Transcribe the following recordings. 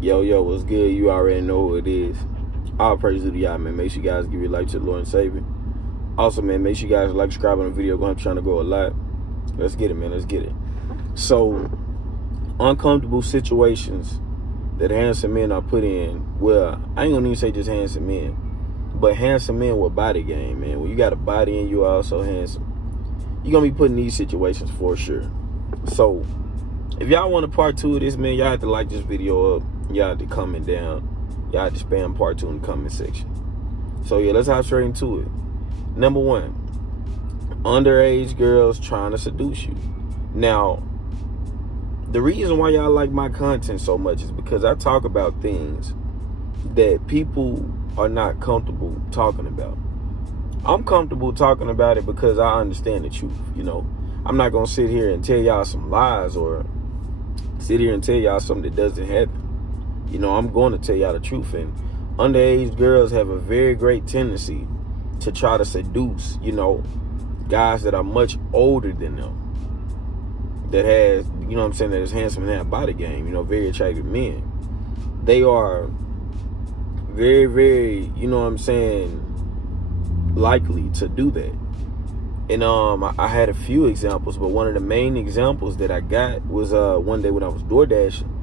Yo, what's good? You already know who it is. All praise to y'all, man. Make sure you guys give your life to the Lord and Savior. Also, man, make sure you guys like, subscribe on the video. I'm trying to go a lot. Let's get it, man. Let's get it. So, uncomfortable situations that handsome men are put in. Well, I ain't gonna even say just handsome men, but handsome men with body game, man. When you got a body and you are also handsome, you're gonna be put in these situations for sure. So, if y'all want a part 2 of this, man, y'all have to like this video up. Y'all have to comment down. Y'all have to spam part 2 in the comment section. So yeah, let's hop straight into it. Number 1, underage girls trying to seduce you. Now, the reason why y'all like my content so much is because I talk about things that people are not comfortable talking about. I'm comfortable talking about it because I understand the truth, you know. I'm not gonna sit here and tell y'all some lies or sit here and tell y'all something that doesn't happen. You know, I'm going to tell y'all the truth. And underage girls have a very great tendency to try to seduce, you know, guys that are much older than them. That has, you know what I'm saying, that is handsome and have body game, you know, very attractive men. They are very, very, you know what I'm saying, likely to do that. And I had a few examples, but one of the main examples that I got was one day when I was door dashing.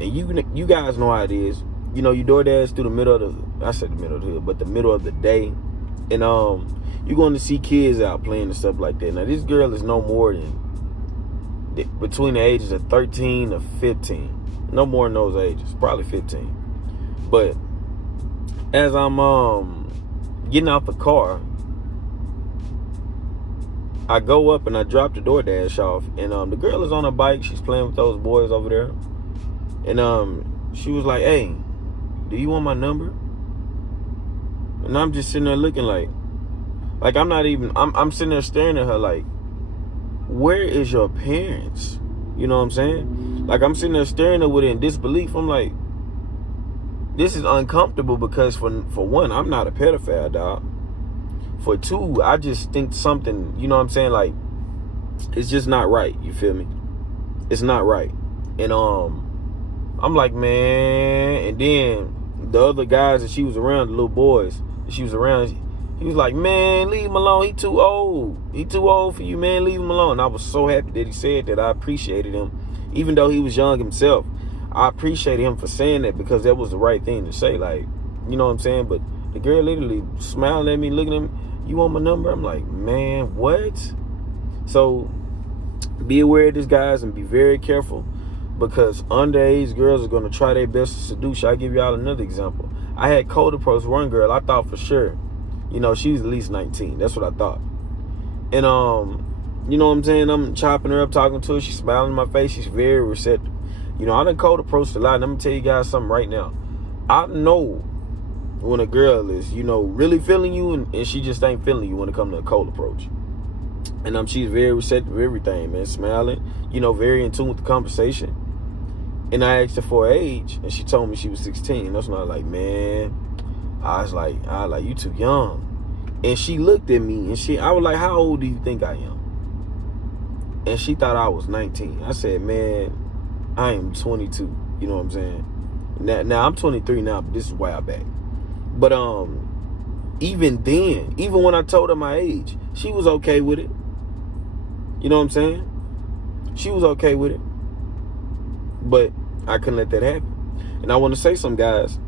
And you guys know how it is. You know, you DoorDash through the middle of the hood, but the middle of the day. And you're going to see kids out playing and stuff like that. Now, this girl is no more than between the ages of 13 to 15. No more than those ages, probably 15. But as I'm getting out the car, I go up and I drop the DoorDash off. And the girl is on a bike. She's playing with those boys over there. And she was like, "Hey, do you want my number?" And I'm just sitting there looking like I'm sitting there staring at her like, where is your parents? You know what I'm saying? Like, I'm sitting there staring at her in disbelief. I'm like, this is uncomfortable because for one, I'm not a pedophile, dog. For two, I just think something, you know what I'm saying? Like, it's just not right. You feel me? It's not right. And I'm like, man. And then the other guys that she was around, the little boys that she was around, he was like, "Man, leave him alone. He too old. He too old for you, man. Leave him alone." And I was so happy that he said that. I appreciated him. Even though he was young himself, I appreciated him for saying that because that was the right thing to say. Like, you know what I'm saying? But the girl literally smiling at me, looking at me, "You want my number?" I'm like, man, what? So be aware of this, guys, and be very careful. Because underage girls are going to try their best to seduce you. I'll give y'all another example. I had cold approach one girl. I thought for sure, you know, she was at least 19. That's what I thought. And, you know what I'm saying? I'm chopping her up, talking to her. She's smiling in my face. She's very receptive. You know, I done cold approached a lot. And I'm going to tell you guys something right now. I know when a girl is, you know, really feeling you and she just ain't feeling you when it comes to a cold approach. And she's very receptive of everything, man. Smiling, you know, very in tune with the conversation. And I asked her for her age, and she told me she was 16. That's when I was like, man, I was like, you too young. And she looked at me, and I was like, how old do you think I am? And she thought I was 19. I said, man, I am 22. You know what I'm saying? Now I'm 23 now, but this is a while back. But even then, even when I told her my age, she was okay with it. You know what I'm saying? She was okay with it. But I couldn't let that happen. And I want to say something, guys.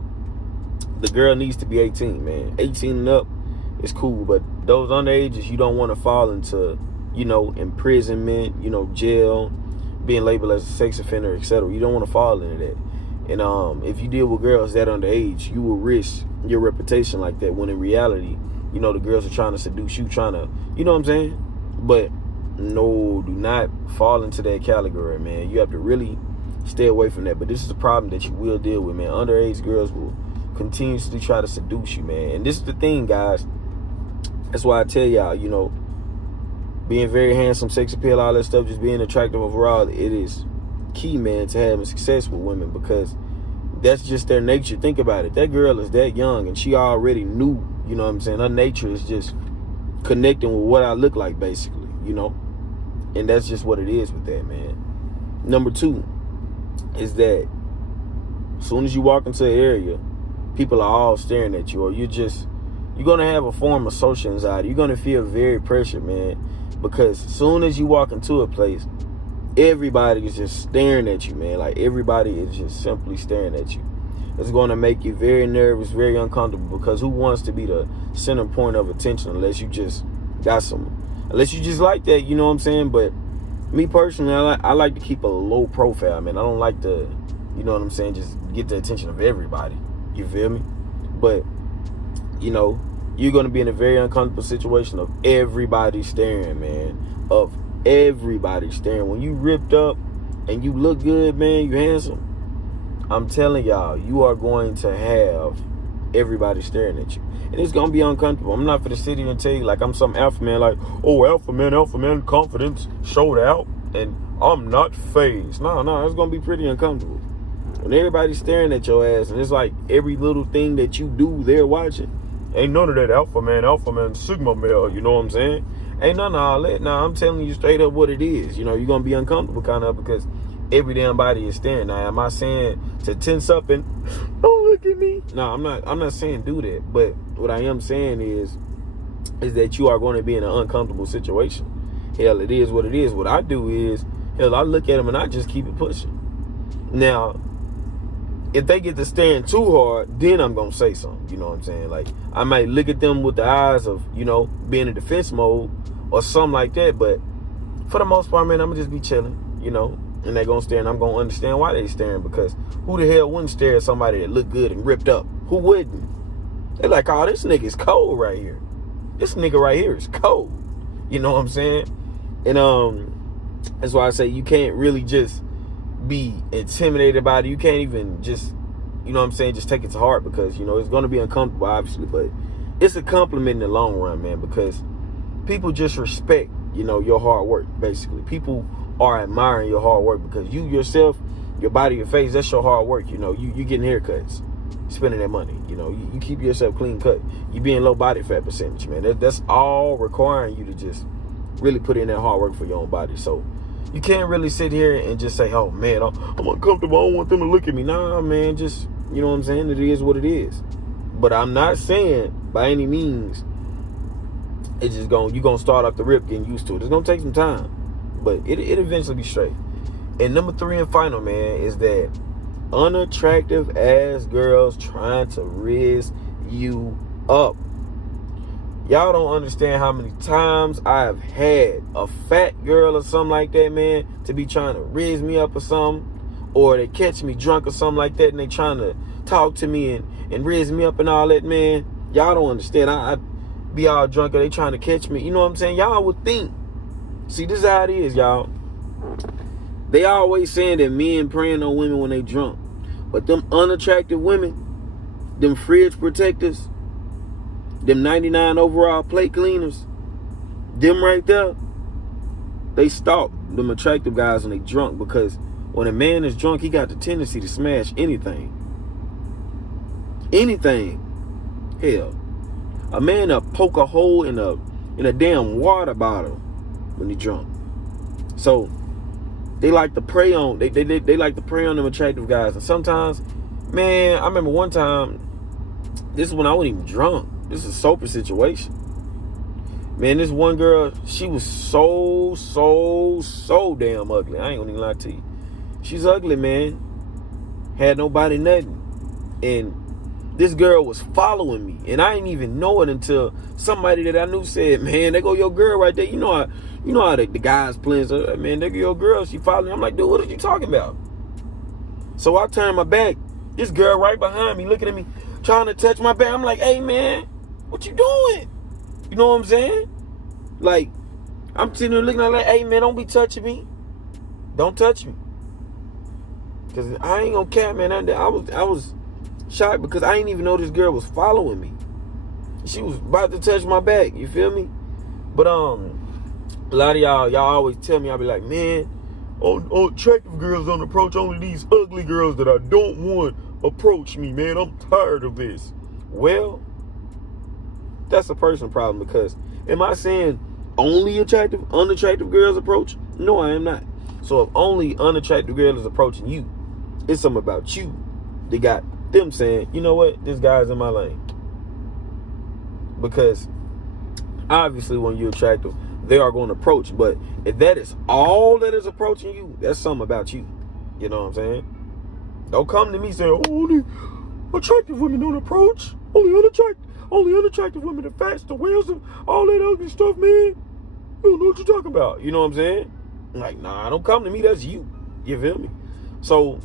The girl needs to be 18, man. 18 and up is cool. But those underages, you don't want to fall into, you know, imprisonment, you know, jail, being labeled as a sex offender, etc. You don't want to fall into that. And if you deal with girls that underage, you will risk your reputation like that. When in reality, you know, the girls are trying to seduce you, trying to, you know what I'm saying? But no, do not fall into that category, man. You have to really stay away from that. But this is a problem that you will deal with, man. Underage girls will continuously try to seduce you, man. And this is the thing, guys. That's why I tell y'all, you know, being very handsome, sex appeal, all that stuff, just being attractive overall, it is key, man, to having success with women, because that's just their nature. Think about it. That girl is that young and she already knew, you know what I'm saying? Her nature is just connecting with what I look like, basically, you know? And that's just what it is with that, man. Number two is that As soon as you walk into an area, people are all staring at you, or you're going to have a form of social anxiety. You're going to feel very pressured, man, because as soon as you walk into a place, everybody is just staring at you, man. Like, everybody is just simply staring at you. It's going to make you very nervous, very uncomfortable, because who wants to be the center point of attention unless you just like that, you know what I'm saying? But me personally, I like to keep a low profile, man. I don't like to, you know what I'm saying, just get the attention of everybody. You feel me? But, you know, you're going to be in a very uncomfortable situation of everybody staring, man. Of everybody staring. When you ripped up and you look good, man, you handsome, I'm telling y'all, you are going to have everybody staring at you. And it's going to be uncomfortable. I'm not for the city and tell you like I'm some alpha man, like, oh, alpha man, confidence showed out, and I'm not phased. No, it's going to be pretty uncomfortable. When everybody's staring at your ass, and it's like every little thing that you do, they're watching. Ain't none of that alpha man, sigma male, you know what I'm saying? Ain't none of all that. Nah, I'm telling you straight up what it is. You know, you're going to be uncomfortable kind of because every damn body is staring. Now, am I saying to tense up and don't look at me? No, I'm not saying do that. But what I am saying is that you are going to be in an uncomfortable situation. Hell, it is what it is. What I do is, hell, I look at them and I just keep it pushing. Now, if they get to staring too hard, then I'm going to say something. You know what I'm saying? Like, I might look at them with the eyes of, you know, being in defense mode or something like that. But for the most part, man, I'm going to just be chilling, you know. And they're going to stare, and I'm going to understand why they're staring, because who the hell wouldn't stare at somebody that looked good and ripped up? Who wouldn't? They're like, oh, this nigga's cold right here. This nigga right here is cold. You know what I'm saying? And that's why I say you can't really just be intimidated by it. You can't even just, you know what I'm saying, just take it to heart, because, you know, it's going to be uncomfortable, obviously, but it's a compliment in the long run, man, because people just respect, you know, your hard work, basically. People are admiring your hard work because you yourself, your body, your face, that's your hard work. You know, you getting haircuts, spending that money. You know, you keep yourself clean cut. You being low body fat percentage, man. That's all requiring you to just really put in that hard work for your own body. So you can't really sit here and just say, oh, man, I'm uncomfortable. I don't want them to look at me. Nah, man, just, you know what I'm saying? It is what it is. But I'm not saying by any means it's just you're going to start off the rip getting used to it. It's going to take some time. But it eventually be straight. And number 3 and final, man, is that unattractive ass girls trying to rizz you up. Y'all don't understand how many times I have had a fat girl or something like that, man, to be trying to rizz me up or something. Or they catch me drunk or something like that, and they trying to talk to me and rizz me up and all that, man. Y'all don't understand. I be all drunk, or they trying to catch me. You know what I'm saying? Y'all would think. See, this is how it is, y'all. They always saying that men preying on women when they drunk. But them unattractive women, them fridge protectors, them 99 overall plate cleaners, them right there, they stalk them attractive guys when they drunk, because when a man is drunk, he got the tendency to smash anything. Anything. Hell, a man will poke a hole in a damn water bottle when he drunk. So they like to prey on they like to prey on them attractive guys. And sometimes, man, I remember one time, this is when I wasn't even drunk. This is a sober situation. Man, this one girl, she was so damn ugly. I ain't gonna even lie to you. She's ugly, man. Had nobody nothing. And this girl was following me, and I didn't even know it until somebody that I knew said, man, there go your girl right there. You know how the guys playing, so, man, there go your girl. She following me. I'm like, dude, what are you talking about? So I turned my back. This girl right behind me, looking at me, trying to touch my back. I'm like, hey, man, what you doing? You know what I'm saying? Like, I'm sitting there looking at her like, hey, man, don't be touching me. Don't touch me. Because I ain't gonna care, man. I was shocked because I didn't even know this girl was following me. She was about to touch my back, you feel me? But a lot of y'all always tell me, I'll be like, man, attractive girls don't approach, only these ugly girls that I don't want approach me, man. I'm tired of this. Well, that's a personal problem, because am I saying only unattractive girls approach? No, I am not. So if only unattractive girl is approaching you, it's something about you. they got them saying, you know what, this guy's in my lane. Because obviously when you're attractive, they are going to approach. But if that is all that is approaching you, that's something about you. You know what I'm saying? Don't come to me saying, oh, only attractive women don't approach. Only unattractive women, the fats, the whales, and all that ugly stuff, man. You don't know what you're talking about. You know what I'm saying? Like, nah, don't come to me. That's you. You feel me? So,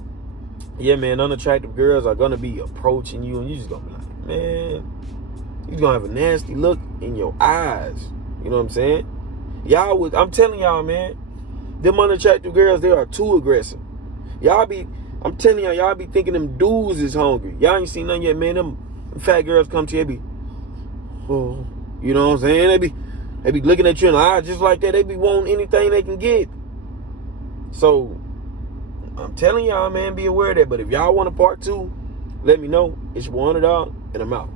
yeah, man, unattractive girls are going to be approaching you, and you're just going to be like, man, you're going to have a nasty look in your eyes. You know what I'm saying? I'm telling y'all, man, them unattractive girls, they are too aggressive. I'm telling y'all be thinking them dudes is hungry. Y'all ain't seen none yet, man. Them fat girls come to you, they be, oh, you know what I'm saying? They be looking at you in the eye just like that. They be wanting anything they can get. So, I'm telling y'all, man, be aware of that. But if y'all want a part 2, let me know. It's $100, and I'm out.